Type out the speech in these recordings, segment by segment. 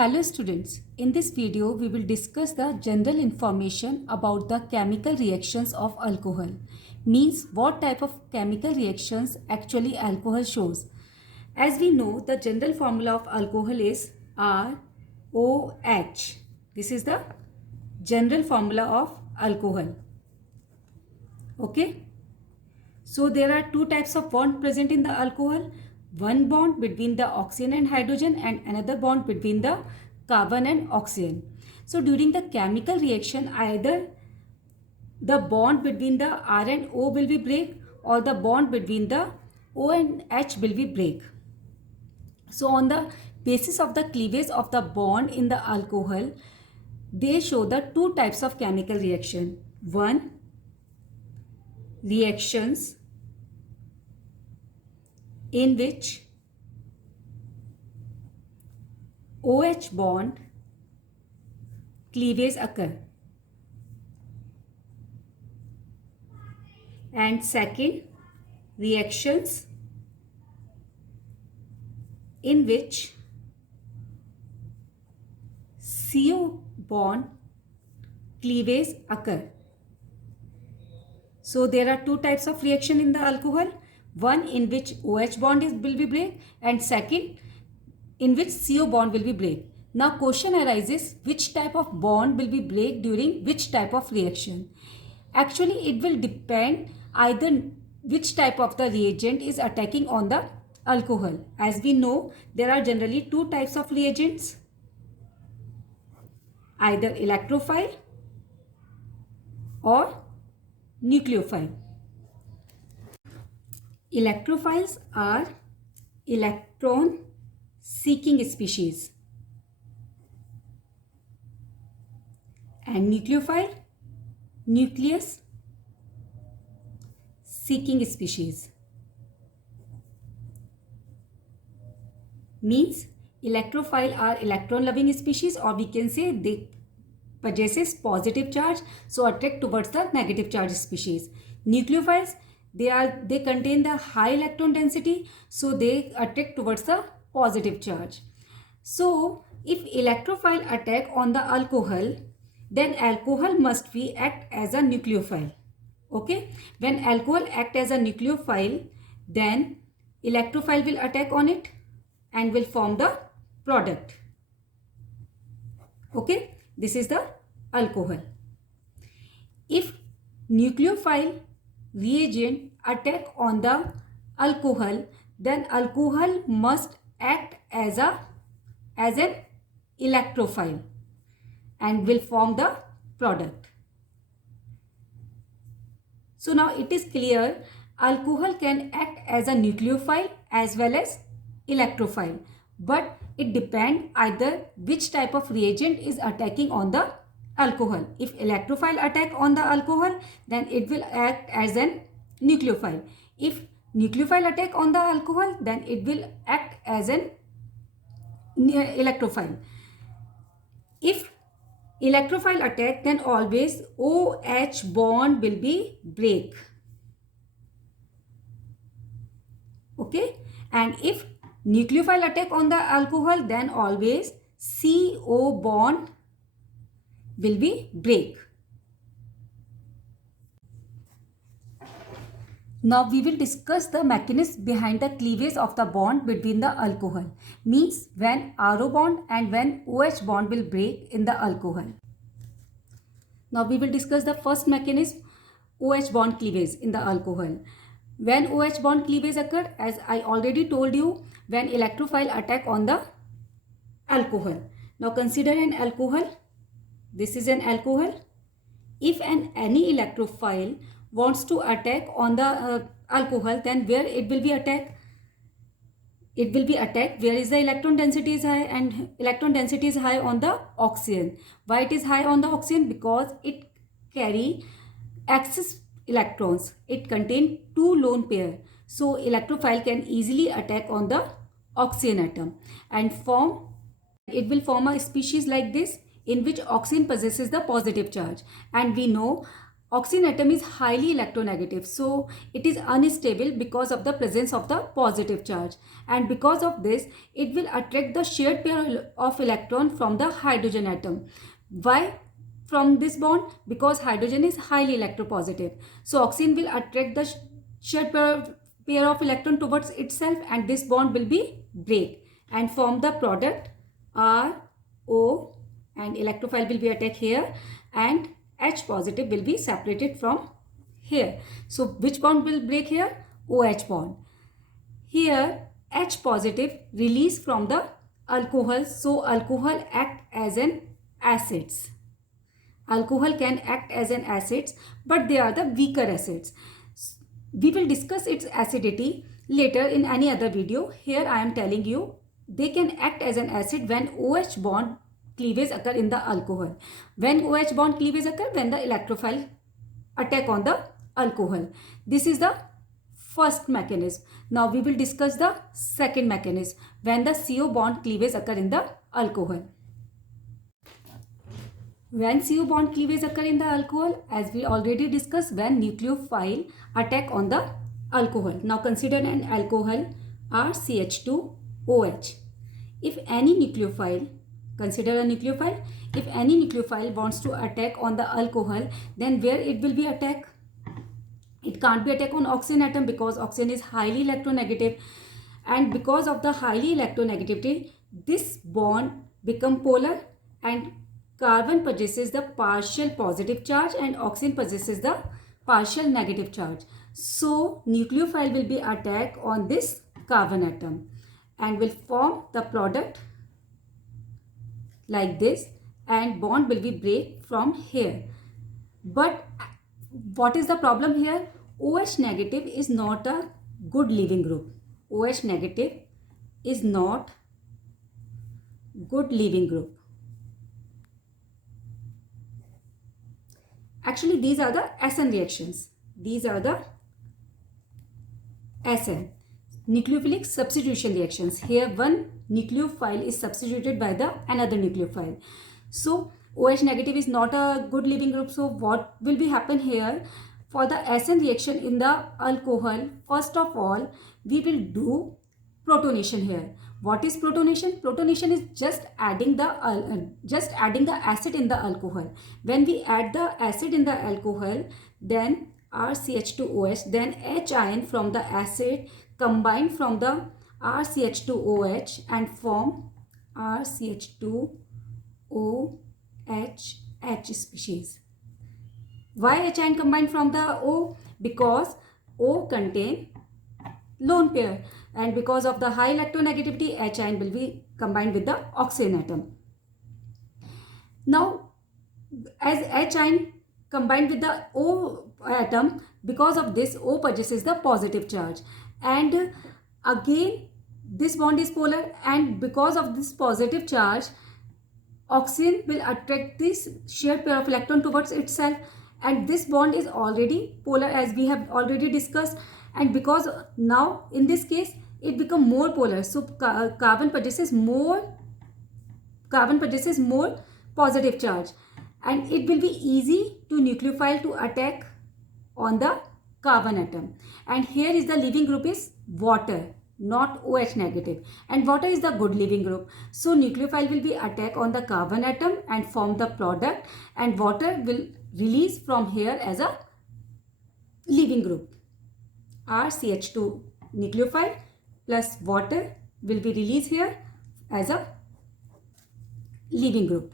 Hello students, in this video we will discuss the general information about the chemical reactions of alcohol. Means what type of chemical reactions actually alcohol shows. As we know, the general formula of alcohol is ROH. This is the general formula of alcohol. Okay. So there are two types of bond present in the alcohol. One bond between the oxygen and hydrogen and another bond between the carbon and oxygen. So during the chemical reaction, either the bond between the R and O will be break or the bond between the O and H will be break. So on the basis of the cleavage of the bond in the alcohol, they show the two types of chemical reaction. One, reactions in which OH bond cleavage occur, and second, reactions in which CO bond cleavage occur. So there are two types of reaction in the alcohol. One in which OH bond will be break, and second in which CO bond will be break. Now question arises, which type of bond will be break during which type of reaction? Actually it will depend either which type of the reagent is attacking on the alcohol. As we know, there are generally two types of reagents, either electrophile or nucleophile. Electrophiles are electron seeking species and nucleophile nucleus seeking species. Means electrophile are electron loving species, or we can say they possesses positive charge, so attract towards the negative charge species. Nucleophiles, they contain the high electron density, so they attract towards the positive charge. So if electrophile attack on the alcohol, then alcohol must be act as a nucleophile. Okay, when alcohol act as a nucleophile, then electrophile will attack on it and will form the product. Okay, this is the alcohol. If nucleophile reagent attack on the alcohol, then alcohol must act as an electrophile and will form the product. So now it is clear, alcohol can act as a nucleophile as well as electrophile, but it depends either which type of reagent is attacking on the alcohol. If electrophile attack on the alcohol, then it will act as an nucleophile. If nucleophile attack on the alcohol, then it will act as an electrophile. If electrophile attack, then always OH bond will be break. Okay, and if nucleophile attack on the alcohol, then always CO bond will be break. Now we will discuss the mechanism behind the cleavage of the bond between the alcohol. Means when RO bond and when OH bond will break in the alcohol. Now we will discuss the first mechanism, OH bond cleavage in the alcohol. When OH bond cleavage occur, as I already told you, when electrophile attack on the alcohol. Now consider an alcohol. This is an alcohol. If any electrophile wants to attack on the alcohol, then where it will be attacked? It will be attacked where is the electron density is high, and electron density is high on the oxygen. Why it is high on the oxygen? Because it carry excess electrons. It contain two lone pair. So electrophile can easily attack on the oxygen atom and it will form a species like this in which oxygen possesses the positive charge. And we know oxygen atom is highly electronegative, so it is unstable because of the presence of the positive charge, and because of this it will attract the shared pair of electron from the hydrogen atom. Why from this bond? Because hydrogen is highly electropositive, so oxygen will attract the shared pair of electron towards itself, and this bond will be break and form the product RO, and electrophile will be attacked here, and H positive will be separated from here. So which bond will break here? OH bond. Here H positive release from the alcohol, so alcohol act as an acids. Alcohol can act as an acids, but they are the weaker acids. We will discuss its acidity later in any other video. Here I am telling you they can act as an acid when OH bond cleavage occur in the alcohol. When OH bond cleavage occur? When the electrophile attack on the alcohol. This is the first mechanism. Now we will discuss the second mechanism, when the CO bond cleavage occur in the alcohol. When CO bond cleavage occur in the alcohol, as we already discussed, when nucleophile attack on the alcohol. Now consider an alcohol RCH2OH. If any nucleophile, consider a nucleophile, if any nucleophile wants to attack on the alcohol, then where it will be attack? It can't be attack on oxygen atom because oxygen is highly electronegative, and because of the highly electronegativity, this bond become polar, and carbon possesses the partial positive charge and oxygen possesses the partial negative charge. So nucleophile will be attacked on this carbon atom and will form the product like this, and bond will be break from here. But what is the problem here? OH negative is not a good leaving group. OH negative is not good leaving group. Actually, these are the SN reactions. These are the SN, nucleophilic substitution reactions. Here one nucleophile is substituted by the another nucleophile. So OH negative is not a good leaving group. So what will be happen here? For the SN reaction in the alcohol, first of all we will do protonation here. What is protonation? Protonation is just adding the acid in the alcohol. When we add the acid in the alcohol, then RCH2OH, then H ion from the acid combine from the RCH2OH and form RCH2OH species. Why H ion combined from the O? Because O contain lone pair, and because of the high electronegativity, H ion will be combined with the oxygen atom. Now as H ion combined with the O atom, because of this O possesses the positive charge, and again this bond is polar, and because of this positive charge oxygen will attract this shared pair of electron towards itself, and this bond is already polar as we have already discussed, and because now in this case it become more polar, so carbon possesses more positive charge, and it will be easy to nucleophile to attack on the carbon atom. And here is the leaving group is water, not OH negative, and water is the good leaving group. So nucleophile will be attack on the carbon atom and form the product, and water will release from here as a leaving group. RCH2 nucleophile plus water will be released here as a leaving group.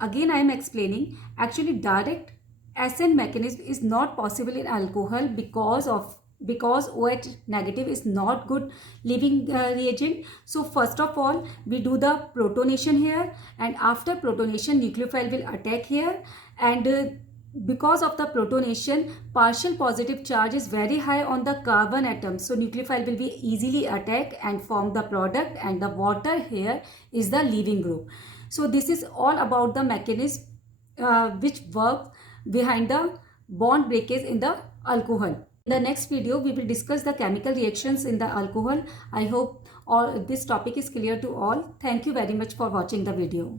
Again I am explaining, actually direct SN mechanism is not possible in alcohol because OH negative is not good leaving reagent. So first of all we do the protonation here, and after protonation nucleophile will attack here, and because of the protonation partial positive charge is very high on the carbon atom, so nucleophile will be easily attack and form the product, and the water here is the leaving group. So this is all about the mechanism which works behind the bond breakage in the alcohol. In the next video we will discuss the chemical reactions in the alcohol. I hope all this topic is clear to all. Thank you very much for watching the video.